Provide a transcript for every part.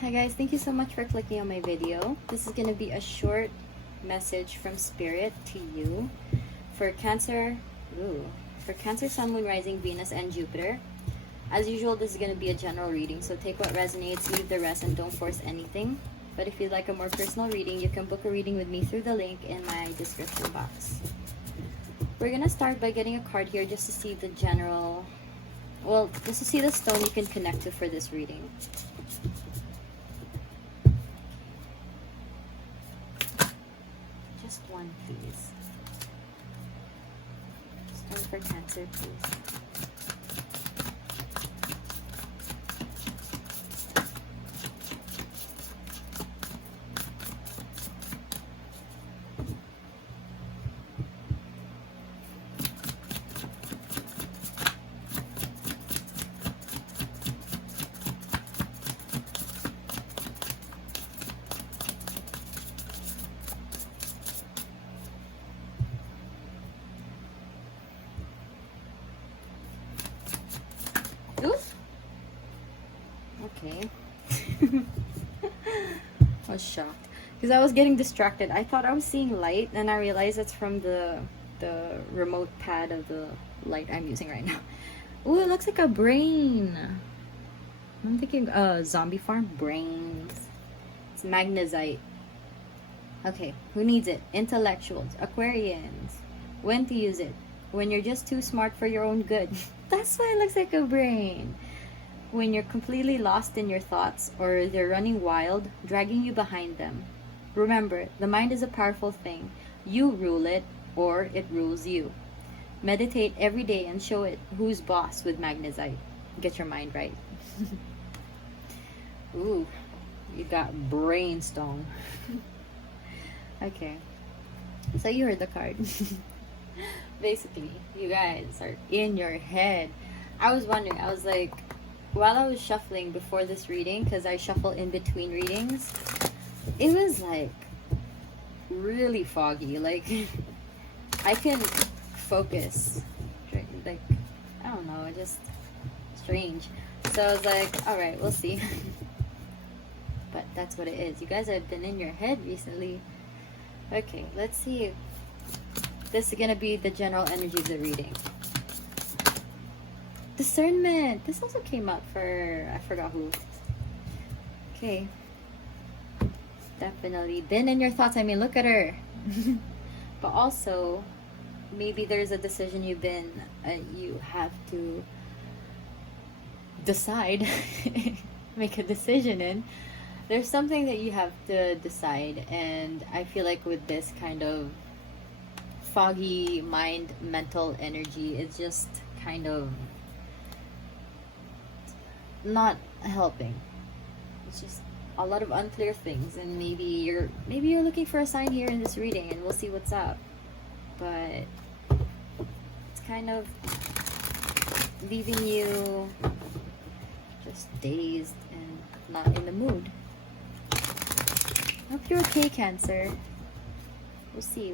Hi guys, thank you so much for clicking on my video. This is going to be a short message from Spirit to you for Cancer, for Cancer, Sun, Moon, Rising, Venus, and Jupiter. As usual, this is going to be a general reading, so take what resonates, leave the rest, and don't force anything. But if you'd like a more personal reading, you can book a reading with me through the link in my description box. We're going to start by getting a card here just to see the general, just to see the stone you can connect to for this reading. Just one, please. Stone for Cancer, please. Oof. Okay. I was shocked because I was getting distracted. I thought I was seeing light, and I realized it's from the remote pad of the light I'm using right now. Ooh, it looks like a brain. I'm thinking zombie farm brains. It's magnesite. Okay, who needs it? Intellectuals, Aquarians. When to use it? When you're just too smart for your own good. That's why it looks like a brain. When you're completely lost in your thoughts or they're running wild, dragging you behind them. Remember, the mind is a powerful thing. You rule it or it rules you. Meditate every day and show it who's boss with magnesite. Get your mind right. Ooh, you got brainstone. Okay, so you heard the card. Basically, you guys are in your head. I was wondering, I was like, while I was shuffling before this reading, because I shuffle in between readings, it was like really foggy. Like, I couldn't focus. Like, I don't know, just strange. So I was like, alright, we'll see. But that's what it is. You guys have been in your head recently. Okay, let's see. This is gonna be the general energy of the reading. Discernment. This also came up for, I forgot who. Okay. Definitely been in your thoughts. I mean, look at her. But also, maybe there's a decision you have to decide, make a decision in. There's something that you have to decide, and I feel like with this kind of foggy mind, mental energy, it's just kind of not helping. It's just a lot of unclear things, and maybe you're looking for a sign here in this reading, and we'll see what's up. But it's kind of leaving you just dazed and not in the mood. Hope you're okay, Cancer. We'll see.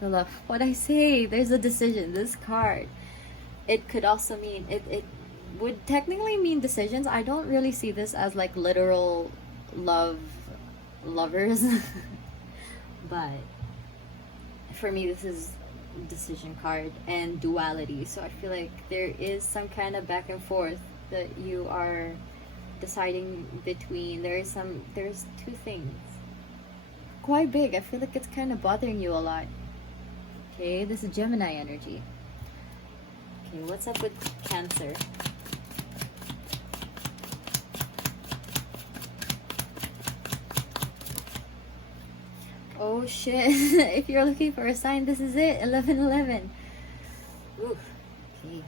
The love. What I say? There's a decision. This card. It could also mean it would technically mean decisions. I don't really see this as like literal lovers. But for me, this is decision card and duality. So I feel like there is some kind of back and forth that you are deciding between. There's two things. Quite big. I feel like it's kind of bothering you a lot. Okay, this is Gemini energy. Okay, what's up with Cancer? Oh shit. If you're looking for a sign, this is it. 1111. Ooh. Okay.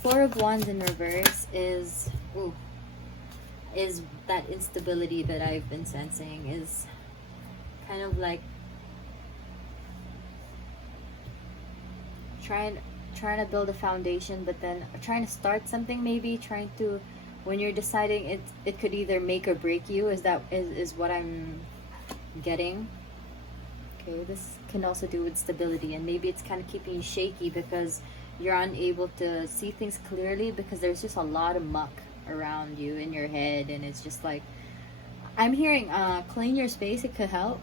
Four of Wands in reverse is that instability that I've been sensing, is kind of like trying to build a foundation, but then trying to start something, maybe trying to when you're deciding, it could either make or break you. Is what I'm getting. Okay, this can also do with stability, and maybe it's kind of keeping you shaky because you're unable to see things clearly because there's just a lot of muck around you in your head, and it's just like, I'm hearing clean your space. It could help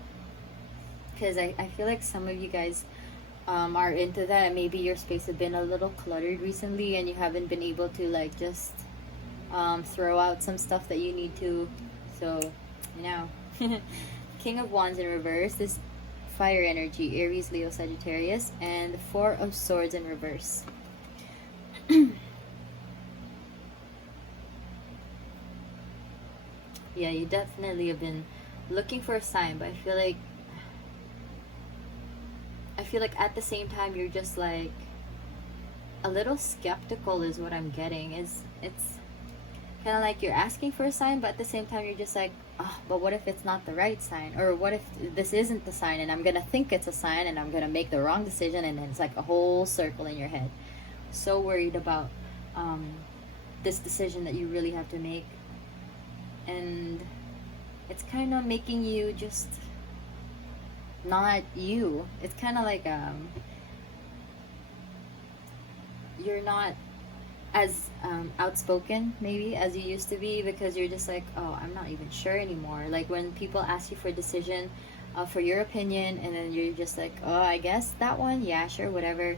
because I feel like some of you guys are into that. Maybe your space has been a little cluttered recently and you haven't been able to like just throw out some stuff that you need to. So, you know, King of Wands in reverse, this fire energy, Aries, Leo, Sagittarius, and the Four of Swords in reverse. Yeah, you definitely have been looking for a sign, but I feel like at the same time you're just like a little skeptical is what I'm getting. It's kind of like you're asking for a sign, but at the same time you're just like, oh, but what if it's not the right sign? Or what if this isn't the sign and I'm gonna think it's a sign and I'm gonna make the wrong decision, and then it's like a whole circle in your head. So worried about this decision that you really have to make, and it's kind of making you just not you. It's kind of like you're not as outspoken maybe as you used to be, because you're just like, oh, I'm not even sure anymore. Like when people ask you for a decision, for your opinion, and then you're just like, oh, I guess that one, yeah, sure, whatever.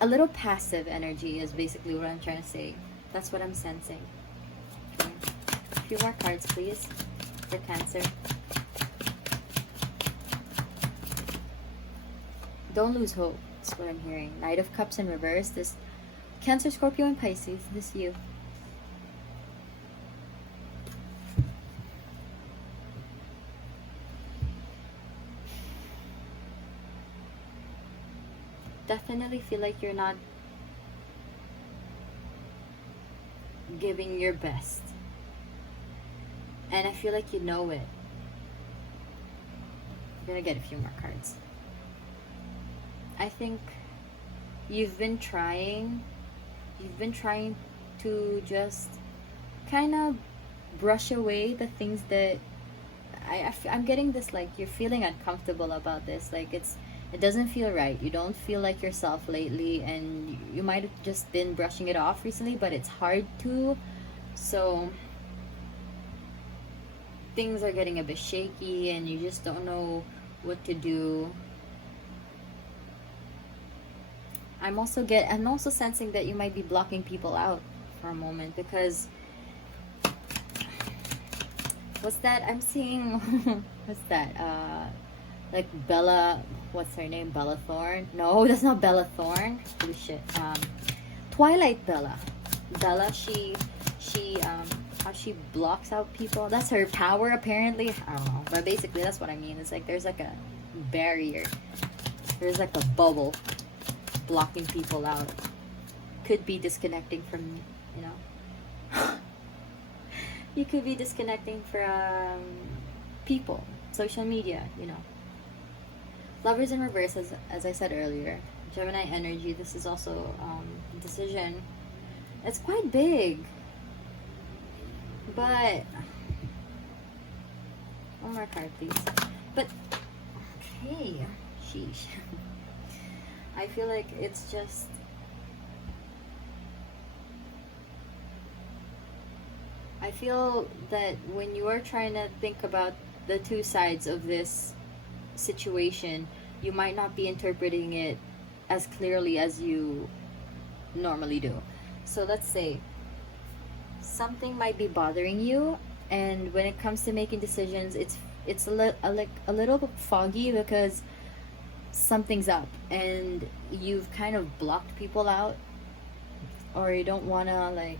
A little passive energy is basically what I'm trying to say. That's what I'm sensing. Okay. A few more cards, please, for Cancer. Don't lose hope. That's what I'm hearing. Knight of Cups in reverse. This Cancer, Scorpio, and Pisces. This you. Definitely feel like you're not giving your best. And I feel like you know it. I'm gonna get a few more cards. I think you've been trying to just kind of brush away the things that I'm getting this, like you're feeling uncomfortable about this, like it doesn't feel right. You don't feel like yourself lately, and you might have just been brushing it off recently, but it's hard to. So things are getting a bit shaky and you just don't know what to do. I'm also sensing that you might be blocking people out for a moment, because what's that I'm seeing? What's that? Like Bella, what's her name? Bella Thorne? No, that's not Bella Thorne. Holy shit. Twilight Bella. Bella, she how she blocks out people. That's her power apparently. I don't know. But basically that's what I mean. It's like there's like a barrier. There's like a bubble blocking people out. Could be disconnecting from, you know. You could be disconnecting from people, social media, you know. Lovers in reverse, as I said earlier. Gemini energy. This is also decision. It's quite big. But one more card, please. But okay, sheesh. I feel like it's just I feel that when you are trying to think about the two sides of this situation, you might not be interpreting it as clearly as you normally do. So let's say something might be bothering you, and when it comes to making decisions, it's a little foggy because something's up and you've kind of blocked people out, or you don't want to like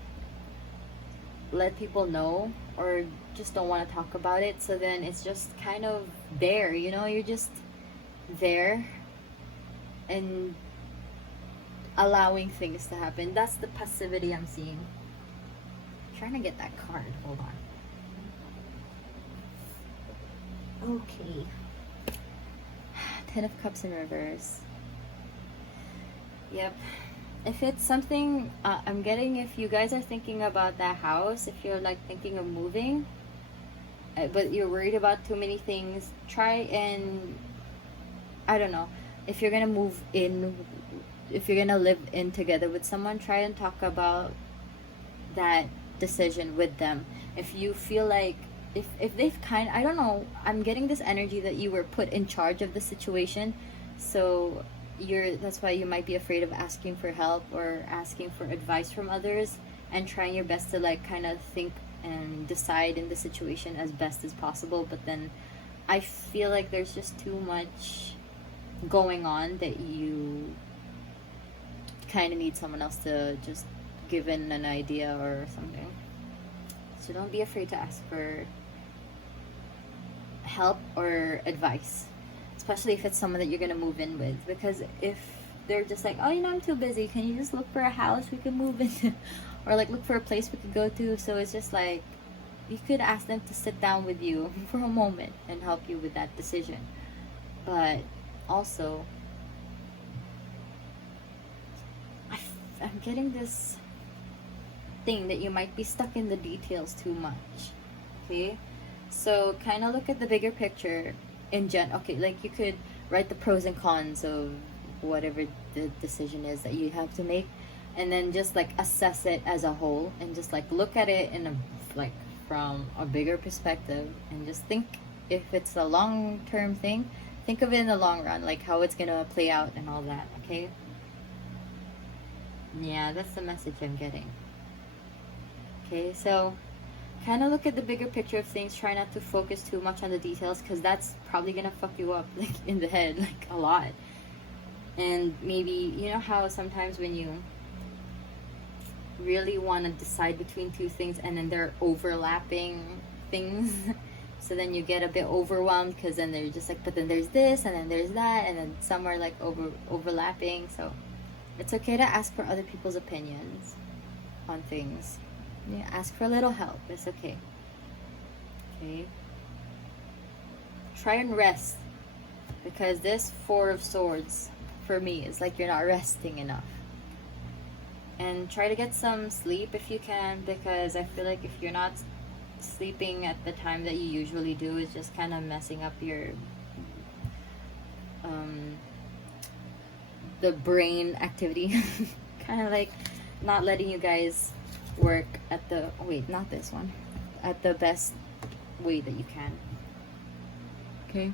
let people know, or just don't want to talk about it. So then it's just kind of there, you know, you're just there and allowing things to happen. That's the passivity I'm seeing. I'm trying to get that card. Hold on. Okay. Ten of Cups in reverse. Yep. if it's something, I'm getting, if you guys are thinking about that house, if you're like thinking of moving, but you're worried about too many things, try and, I don't know, if you're gonna move in, if you're gonna live in together with someone, try and talk about that decision with them. If you feel like, if they've kind, I don't know, I'm getting this energy that you were put in charge of the situation, so that's why you might be afraid of asking for help or asking for advice from others, and trying your best to like kind of think and decide in the situation as best as possible. But then I feel like there's just too much going on that you kind of need someone else to just give in an idea or something. So don't be afraid to ask for help or advice, especially if it's someone that you're gonna move in with. Because if they're just like, oh, I'm too busy, can you just look for a house we can move in, or like look for a place we could go to? So it's just like, you could ask them to sit down with you for a moment and help you with that decision. But also, I'm getting this thing that you might be stuck in the details too much. Okay, so kind of look at the bigger picture okay, like you could write the pros and cons of whatever the decision is that you have to make, and then just like assess it as a whole, and just like look at it in a like from a bigger perspective, and just think, if it's a long-term thing, think of it in the long run, like how it's gonna play out and all that. Okay, yeah, that's the message I'm getting. Okay, so kind of look at the bigger picture of things. Try not to focus too much on the details, because that's probably gonna fuck you up like in the head, like a lot. And maybe, you know how sometimes when you really want to decide between two things and then they're overlapping things, so then you get a bit overwhelmed, because then they're just like, but then there's this and then there's that, and then some are like overlapping. So it's okay to ask for other people's opinions on things. Yeah, ask for a little help. It's okay. Okay. Try and rest, because this Four of Swords for me is like you're not resting enough. And try to get some sleep if you can, because I feel like if you're not sleeping at the time that you usually do, it's just kind of messing up your the brain activity. Kind of like not letting you guys work at the, wait, not this one, at the best way that you can. Okay,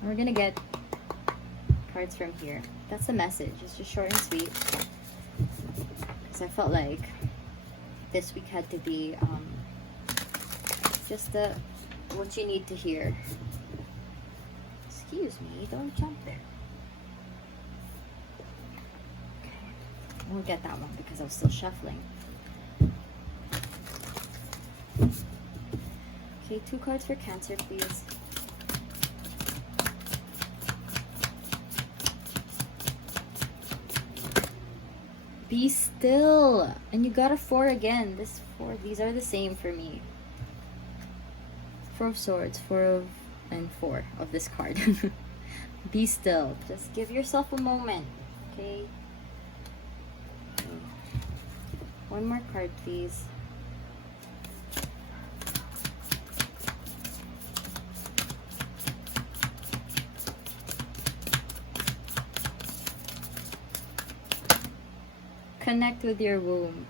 we're gonna get cards from here. That's the message. It's just short and sweet, because I felt like this week had to be just what you need to hear. Excuse me, don't jump there. Okay, we'll get that one because I was still shuffling. Okay, 2 cards for Cancer, please. Be still. And you got a 4 again. These are the same for me. 4 of Swords, 4 of this card. Be still. Just give yourself a moment. Okay. One more card, please. Connect with your womb.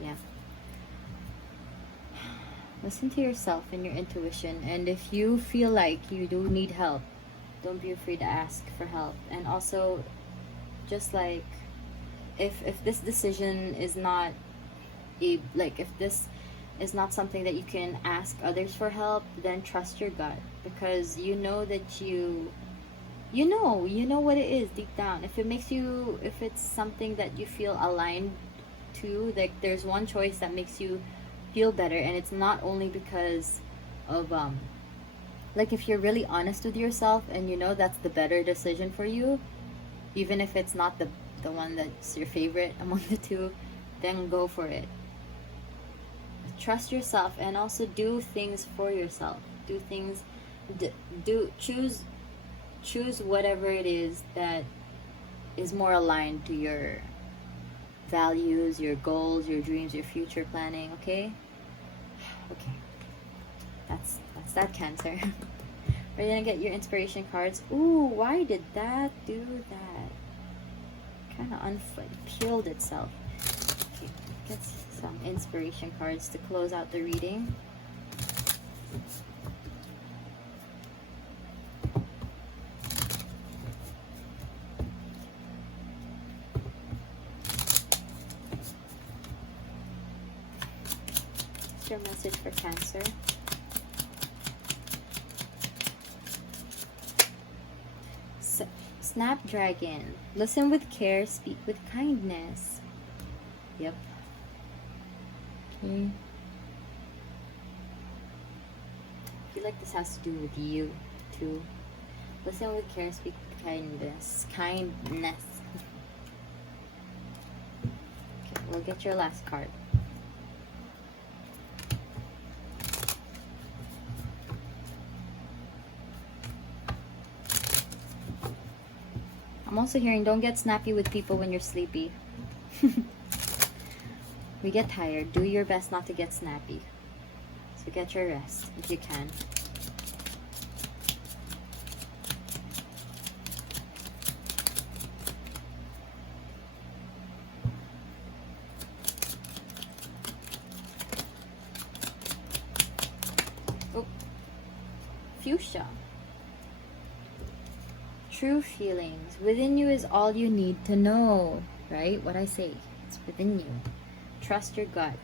Yeah. Listen to yourself and your intuition. And if you feel like you do need help, don't be afraid to ask for help. And also, just like, if this decision is not if this is not something that you can ask others for help, then trust your gut, because you know that you know what it is deep down. If it's something that you feel aligned to, like there's one choice that makes you feel better, and it's not only because of like if you're really honest with yourself and you know that's the better decision for you, even if it's not the one that's your favorite among the two, then go for it. Trust yourself, and also do things for yourself. Do things, choose choose whatever it is that is more aligned to your values, your goals, your dreams, your future planning, okay? Okay. That's that, Cancer. We're gonna get your inspiration cards. Ooh, why did that do that? Kind of peeled itself. Okay, get some inspiration cards to close out the reading. What's your message for Cancer? Snapdragon. Listen with care, speak with kindness. Yep. Okay. I feel like this has to do with you too. Listen with care, speak with kindness. Kindness. Okay, we'll get your last card. I'm also hearing don't get snappy with people when you're sleepy. We get tired. Do your best not to get snappy. So get your rest if you can. Oh, fuchsia. True feelings. Within you is all you need to know, right? What I say, it's within you. Trust your gut.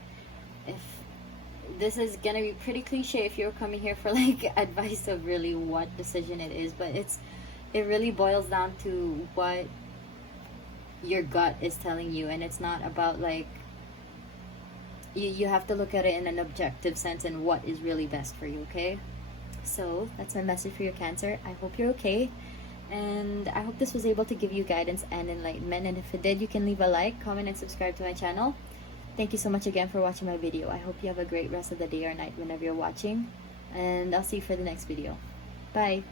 If this is gonna be pretty cliche if you're coming here for like advice of really what decision it is, but it really boils down to what your gut is telling you, and it's not about like you have to look at it in an objective sense and what is really best for you, okay? So that's my message for your Cancer. I hope you're okay. And I hope this was able to give you guidance and enlightenment. And if it did, you can leave a like, comment, and subscribe to my channel. Thank you so much again for watching my video. I hope you have a great rest of the day or night whenever you're watching. And I'll see you for the next video. Bye!